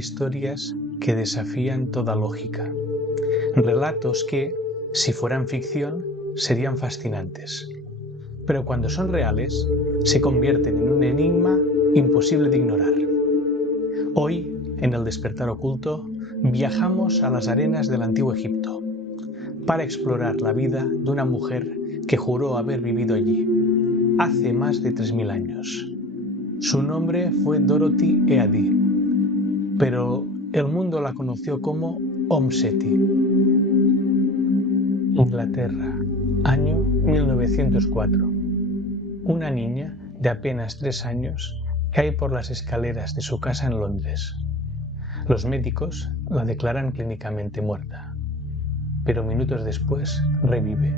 historias que desafían toda lógica. Relatos que, si fueran ficción, serían fascinantes. Pero cuando son reales, se convierten en un enigma imposible de ignorar. Hoy, en el Despertar Oculto, viajamos a las arenas del Antiguo Egipto para explorar la vida de una mujer que juró haber vivido allí hace más de 3000 años. Su nombre fue Dorothy Eady, pero el mundo la conoció como Seti. Inglaterra, año 1904. Una niña de apenas 3 años cae por las escaleras de su casa en Londres. Los médicos la declaran clínicamente muerta, pero minutos después revive.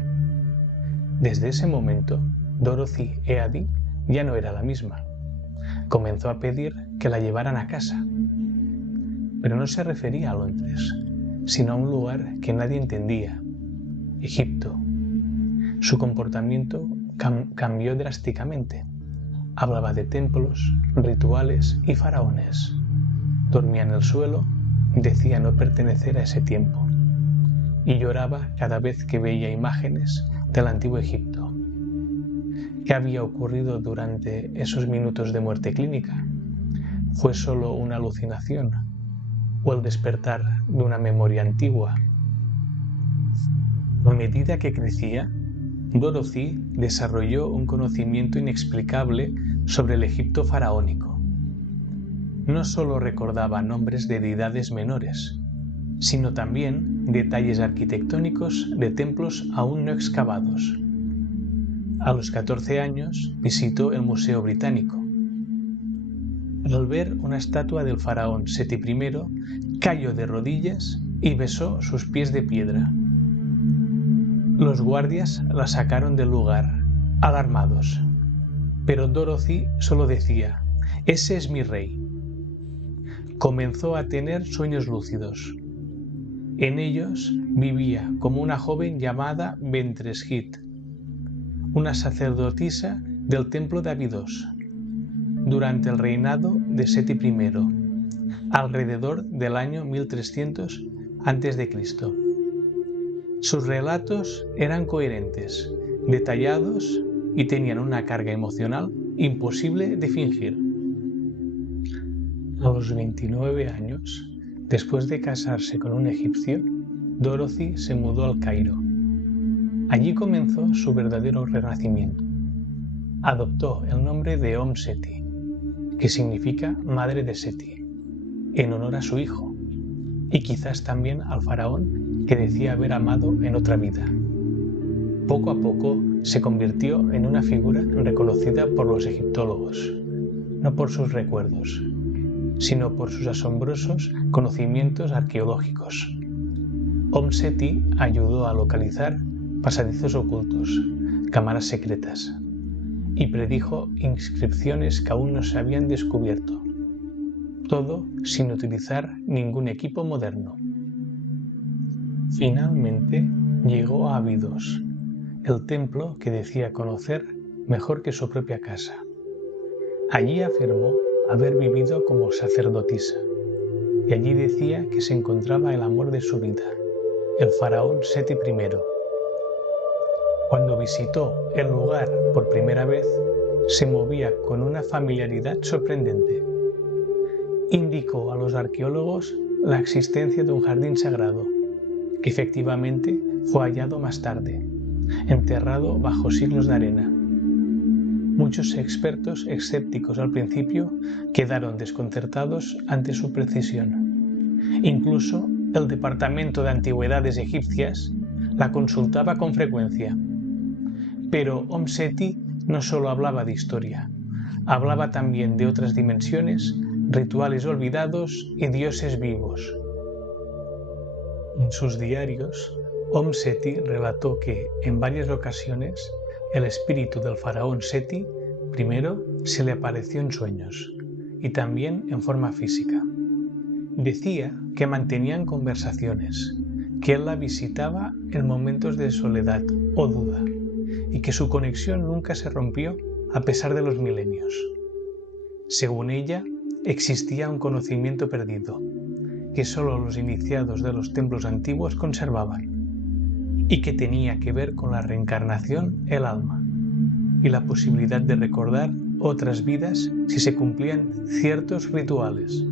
Desde ese momento, Dorothy Eady ya no era la misma. Comenzó a pedir que la llevaran a casa, pero no se refería a Londres, sino a un lugar que nadie entendía, Egipto. Su comportamiento cambió drásticamente. Hablaba de templos, rituales y faraones. Dormía en el suelo, decía no pertenecer a ese tiempo, y lloraba cada vez que veía imágenes del antiguo Egipto. ¿Qué había ocurrido durante esos minutos de muerte clínica? ¿Fue solo una alucinación o el despertar de una memoria antigua? A medida que crecía, Dorothy desarrolló un conocimiento inexplicable sobre el Egipto faraónico. No solo recordaba nombres de deidades menores, sino también detalles arquitectónicos de templos aún no excavados. A los 14 años visitó el Museo Británico. Al ver una estatua del faraón Seti I, cayó de rodillas y besó sus pies de piedra. Los guardias la sacaron del lugar, alarmados, pero Dorothy solo decía: «Ese es mi rey». Comenzó a tener sueños lúcidos. En ellos vivía como una joven llamada Bentreshit, una sacerdotisa del templo de Abidos, durante el reinado de Seti I, alrededor del año 1300 a.C. Sus relatos eran coherentes, detallados y tenían una carga emocional imposible de fingir. A los 29 años, después de casarse con un egipcio, Dorothy se mudó al Cairo. Allí comenzó su verdadero renacimiento. Adoptó el nombre de Seti, que significa madre de Seti, en honor a su hijo, y quizás también al faraón que decía haber amado en otra vida. Poco a poco se convirtió en una figura reconocida por los egiptólogos, no por sus recuerdos, sino por sus asombrosos conocimientos arqueológicos. Seti ayudó a localizar pasadizos ocultos, cámaras secretas, y predijo inscripciones que aún no se habían descubierto, todo sin utilizar ningún equipo moderno. Finalmente llegó a Abidos, el templo que decía conocer mejor que su propia casa. Allí afirmó haber vivido como sacerdotisa, y allí decía que se encontraba el amor de su vida, el faraón Seti I. Cuando visitó el lugar por primera vez, se movía con una familiaridad sorprendente. Indicó a los arqueólogos la existencia de un jardín sagrado, que efectivamente fue hallado más tarde, enterrado bajo siglos de arena. Muchos expertos escépticos al principio quedaron desconcertados ante su precisión. Incluso el Departamento de Antigüedades Egipcias la consultaba con frecuencia. Pero Seti no solo hablaba de historia, hablaba también de otras dimensiones, rituales olvidados y dioses vivos. En sus diarios, Seti relató que, en varias ocasiones, el espíritu del faraón Seti I se le apareció en sueños, y también en forma física. Decía que mantenían conversaciones, que él la visitaba en momentos de soledad o duda, y que su conexión nunca se rompió a pesar de los milenios. Según ella, existía un conocimiento perdido, que solo los iniciados de los templos antiguos conservaban, y que tenía que ver con la reencarnación, el alma, y la posibilidad de recordar otras vidas si se cumplían ciertos rituales.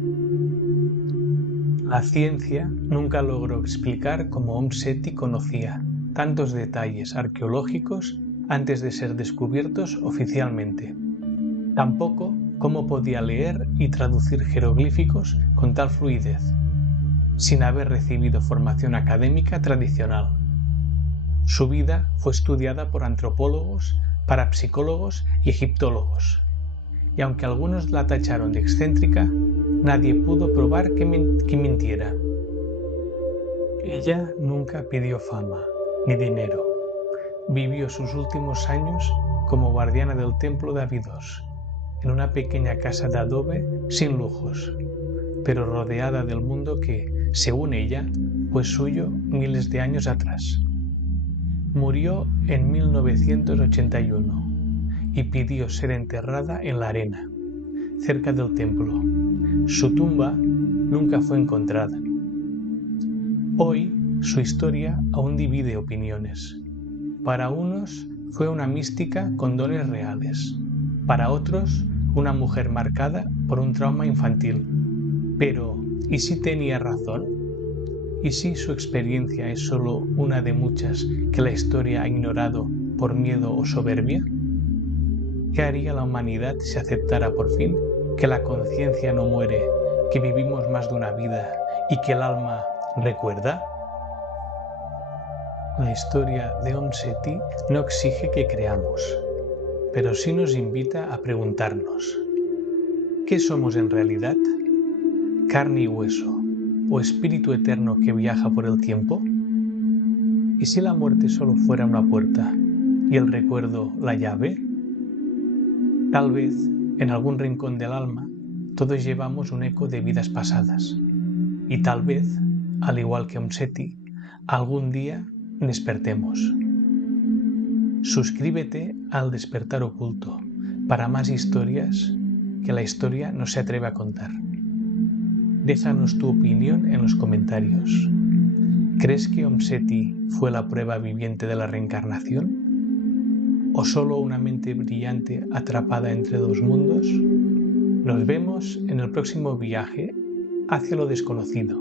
La ciencia nunca logró explicar cómo Om Seti conocía tantos detalles arqueológicos antes de ser descubiertos oficialmente. Tampoco cómo podía leer y traducir jeroglíficos con tal fluidez, sin haber recibido formación académica tradicional. Su vida fue estudiada por antropólogos, parapsicólogos y egiptólogos, y aunque algunos la tacharon de excéntrica, nadie pudo probar que mintiera. Ella nunca pidió fama ni dinero. Vivió sus últimos años como guardiana del templo de Abidos, en una pequeña casa de adobe sin lujos, pero rodeada del mundo que, según ella, fue suyo miles de años atrás. Murió en 1981 y pidió ser enterrada en la arena, cerca del templo. Su tumba nunca fue encontrada. Hoy, su historia aún divide opiniones. Para unos fue una mística con dones reales, para otros una mujer marcada por un trauma infantil. Pero, ¿y si tenía razón? ¿Y si su experiencia es solo una de muchas que la historia ha ignorado por miedo o soberbia? ¿Qué haría la humanidad si aceptara por fin que la conciencia no muere, que vivimos más de una vida y que el alma recuerda? La historia de Om Seti no exige que creamos, pero sí nos invita a preguntarnos: ¿qué somos en realidad? ¿Carne y hueso o espíritu eterno que viaja por el tiempo? ¿Y si la muerte solo fuera una puerta y el recuerdo la llave? Tal vez, en algún rincón del alma, todos llevamos un eco de vidas pasadas, y tal vez, al igual que Om Seti, algún día despertemos. Suscríbete al Despertar Oculto para más historias que la historia no se atreve a contar. Déjanos tu opinión en los comentarios. ¿Crees que Om Seti fue la prueba viviente de la reencarnación? ¿O solo una mente brillante atrapada entre dos mundos? Nos vemos en el próximo viaje hacia lo desconocido.